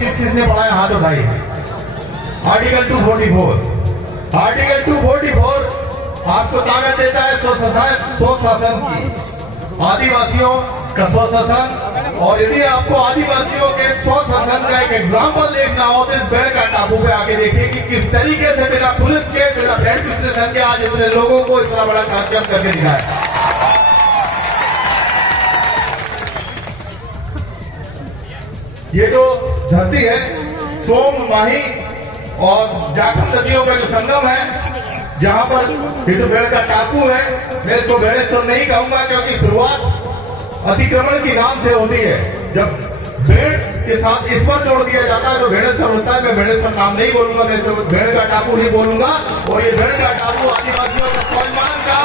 किसने पढ़ा है? हाथ उठाइए। आर्टिकल 244, आर्टिकल 244 आपको ताकत देता है स्वशासन की, आदिवासियों का स्वशासन। और यदि आपको आदिवासियों के स्वशासन का एक एग्जाम्पल देखना हो तो इस बेड़का टापू पे आके देखिए कि किस तरीके से बिना पुलिस के, बिना हेड स्टेशन के आज इतने लोगों को इतना बड़ा कार्यक्रम करके दिखाया। ये जो धरती है, सोम, माही और जाखम नदियों का जो संगम है, जहां पर ये जो बेड़का टापू है, मैं इसको बेड़ेश्वर नहीं कहूंगा क्योंकि शुरुआत अतिक्रमण की नाम से होती है। जब भेड़ के साथ ईश्वर जोड़ दिया जाता है तो भेड़ेश्वर होता है। मैं भेड़ेश्वर नाम नहीं बोलूंगा, मैं भेड़ का टापू ही बोलूंगा। और ये भेड़ का टापू आदिवासियों के स्वाभिमान का,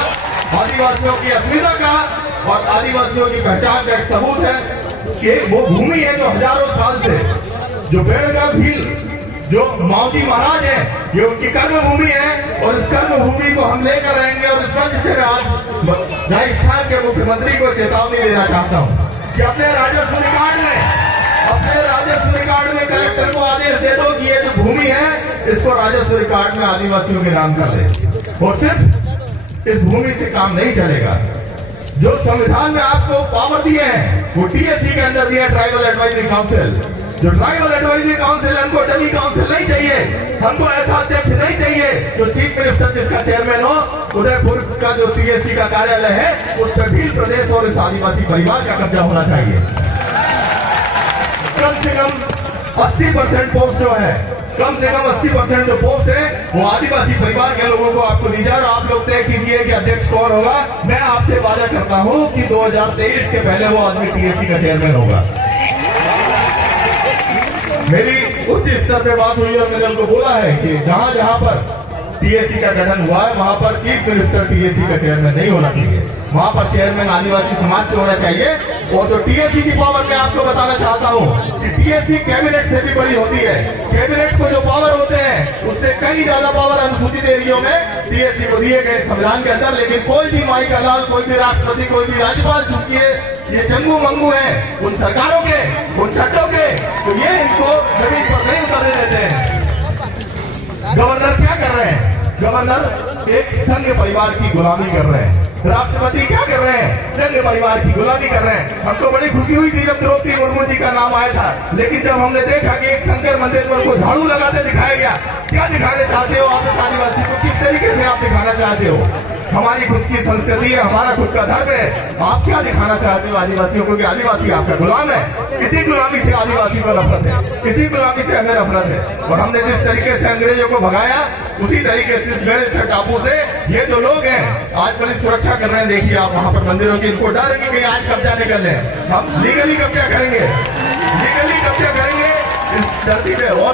आदिवासियों की अस्मिता का और आदिवासियों की पहचान का एक सबूत है कि वो भूमि है जो हजारों साल से, जो भेड़ का भील, जो माओजी महाराज है, ये उनकी कर्म भूमि है। और इस कर्म भूमि को हम लेकर रहेंगे। और इस वजह से मैं आज राजस्थान के मुख्यमंत्री को चेतावनी देना चाहता हूँ कि अपने राजस्व रिकॉर्ड में कलेक्टर को आदेश दे दो कि ये जो भूमि है इसको राजस्व रिकॉर्ड में आदिवासियों के नाम कर दे। और सिर्फ इस भूमि से काम नहीं चलेगा। जो संविधान में आपको पावर दिए हैं वो टीएससी के अंदर दिया, ट्राइबल एडवाइजरी काउंसिल। जो ट्राइबल एडवाइजरी काउंसिल, हमको डमी काउंसिल नहीं चाहिए, हमको ऐसा अध्यक्ष नहीं चाहिए जो चीफ मिनिस्टर जिसका चेयरमैन हो। उदयपुर का जो टीएससी का कार्यालय है उस पर भील प्रदेश और इस आदिवासी परिवार का कब्जा होना चाहिए। कम से कम 80% पोस्ट जो है, कम से कम 80% जो पोस्ट है वो आदिवासी परिवार के लोगों को आपको दी जाए। और आप लोग तय कीजिए कि अध्यक्ष कौन होगा। मैं आपसे वादा करता हूं कि 2023 के पहले वो आदमी टीएससी का चेयरमैन होगा। मेरी उच्च स्तर पे बात हुई और मैंने उनको बोला है कि जहां जहां पर टीएससी का गठन हुआ है वहां पर चीफ मिनिस्टर टीएससी का चेयरमैन नहीं होना चाहिए, वहां पर चेयरमैन आदिवासी समाज से होना चाहिए। और जो टीएससी की पावर मैं आपको बताना चाहता हूं कि टीएससी कैबिनेट से भी बड़ी होती है। कैबिनेट को जो पावर होते हैं उससे कई ज्यादा पावर अनुसूचित एरियो में टीएससी को दिए गए संविधान के अंदर। लेकिन कोई भी माई का लाल, कोई भी राष्ट्रपति, कोई भी राज्यपाल, चूंकि ये जंगू मंगू है उन सरकारों के, उन चट्टों के, तो ये इनको जमीन पर नहीं उतरने देते हैं। गवर्नर क्या कर रहे हैं? गवर्नर एक संघ परिवार की गुलामी कर रहे हैं। राष्ट्रपति क्या कर रहे हैं? संघ परिवार की गुलामी कर रहे हैं। हमको बड़ी खुशी हुई थी जब द्रौपदी मुर्मू जी का नाम आया था, लेकिन जब हमने देखा कि एक शंकर मंदिर पर को झाड़ू लगाते दिखाया गया, क्या दिखाना चाहते हो आप आदिवासी को? किस तरीके से आप दिखाना चाहते हो? हमारी खुद की संस्कृति है, हमारा खुद का धर्म है, आप क्या दिखाना चाहते हो आदिवासियों को कि आदिवासी आपका गुलाम है? किसी गुलामी से आदिवासी को नफरत है, किसी गुलामी से हमें नफरत है। और हमने जिस तरीके से अंग्रेजों को भगाया उसी तरीके से इस बेड़ेश्वर टापू से ये जो लोग हैं आज बड़ी सुरक्षा कर रहे हैं। देखिए आप वहां पर मंदिरों की, इनको डर है कि कहीं आज कब्जा नहीं कर ले। हम लीगली कब्जा करेंगे, लीगली कब्जा करेंगे इस धरती पे। और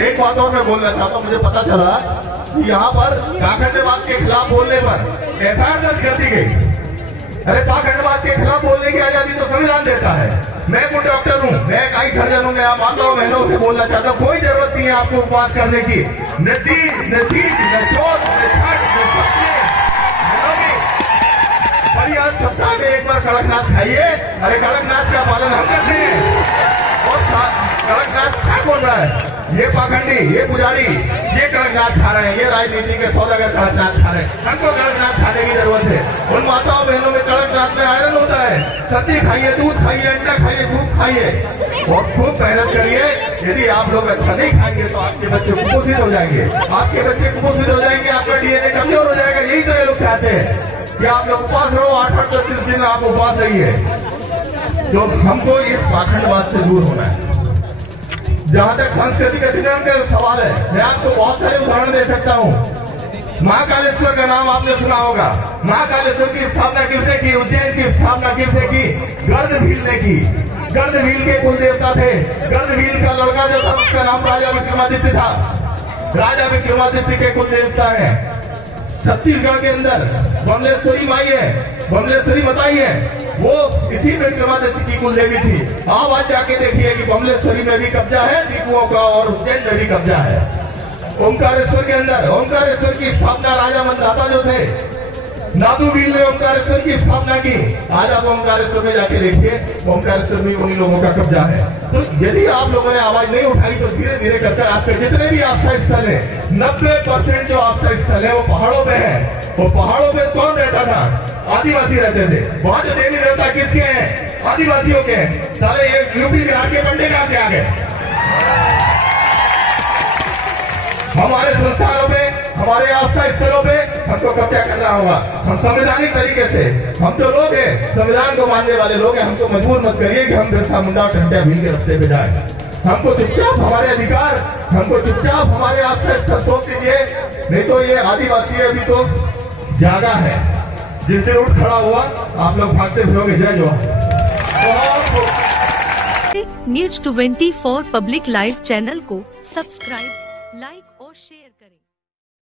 एक बात और मैं बोलना चाहता हूँ, मुझे पता चला यहाँ पर पाखंडवाद के खिलाफ बोलने पर एफआईआर दर्ज कर दी गई। अरे पाखंडवाद के खिलाफ बोलने की आजादी तो संविधान देता है। मैं कोई डॉक्टर हूँ, मैं कई दर्जन हूँ, मैं आप आता हूँ, मैं लोगों से बोलना चाहता हूँ, कोई जरूरत नहीं है आपको उपवास करने की। न तीज, न छठ, न सप्तमी, बड़ी आज सप्ताह में एक बार कड़कनाथ खाइए। अरे कड़कनाथ का पालन हम करते हैं और कड़कनाथ क्या बोल रहा है? ये पाखंडी, ये पुजारी, ये कड़कनाथ खा रहे हैं, ये राजनीति के सौदागर कड़कनाथ खा रहे हैं। हमको कड़कनाथ खाने की जरूरत है। उन माताओं बहनों में कड़कनाथ में आयरन होता है। सब्जी खाइए, दूध खाइए, अंडा खाइए, खूब खाइए और खूब मेहनत करिए। यदि आप लोग अच्छा नहीं खाएंगे तो आपके बच्चे कुपोषित हो जाएंगे, आपके बच्चे कुपोषित हो जाएंगे, आपका डीएनए कमजोर हो जाएगा। यही तो ये लोग चाहते हैं कि आप लोग उपवास रहो, 8-8 10 दिन आप उपवास रहिए। तो हमको इस पाखंडवाद से दूर होना है। जहां तक संस्कृति का अधिनियम का सवाल है, मैं आपको बहुत सारे उदाहरण दे सकता हूँ। महाकालेश्वर का नाम आपने सुना होगा। महाकालेश्वर की स्थापना किसने की? उज्जैन की स्थापना किसने की? गर्दभील ने की। गर्दभील के कुल देवता थे। गर्दभील का लड़का जो था उसका नाम राजा विक्रमादित्य था। राजा विक्रमादित्य के कुल देवता है। छत्तीसगढ़ के अंदर बमलेश्वरी माई है, बमलेश्वरी बताई है, वो इसी विक्रमादित्य की कुल देवी थी। आप आज जाके देखिए कि बमलेश्वरी में भी कब्जा है टीपुओं का और उज्जैन में भी कब्जा है। ओंकारेश्वर के अंदर, ओंकारेश्वर की स्थापना राजा मंदाता जो थे नादुवील ने ओमकारेश्वर की स्थापना की। आज आप ओमकारेश्वर में जाके देखिए, ओमकारेश्वर में उन्हीं लोगों का कब्जा है। तो यदि आप लोगों ने आवाज नहीं उठाई तो धीरे धीरे कर आपके जितने भी आस्था स्थल है, 90% जो आस्था स्थल है वो पहाड़ों में है। वो पहाड़ों में कौन रहता था? आदिवासी रहते थे। वहां जो देवी देवता किसके हैं? आदिवासियों के हैं। सारे ये यूपी बिहार के पंडे कहां से आ गए? हमारे संस्थानों पे, हमारे आस्था स्थलों पे हमको कब्जा करना होगा। हम संवैधानिक तरीके से, हम जो लोग हैं संविधान को मानने वाले लोग हैं, हमको मजबूर मत करिए कि हम बिरसा मुंडा और टंटिया भील के रास्ते पे जाए। हमको चुपचाप हमारे अधिकार, हमको चुपचाप हमारे आस्था स्थल सौंप दीजिए। नहीं तो ये आदिवासी अभी तो जागा है, जिस दिन उठ खड़ा हुआ आप लोग भागते फिरोगे। जय Jawahar. News 24 public live channel को सब्सक्राइब, लाइक और शेयर करें।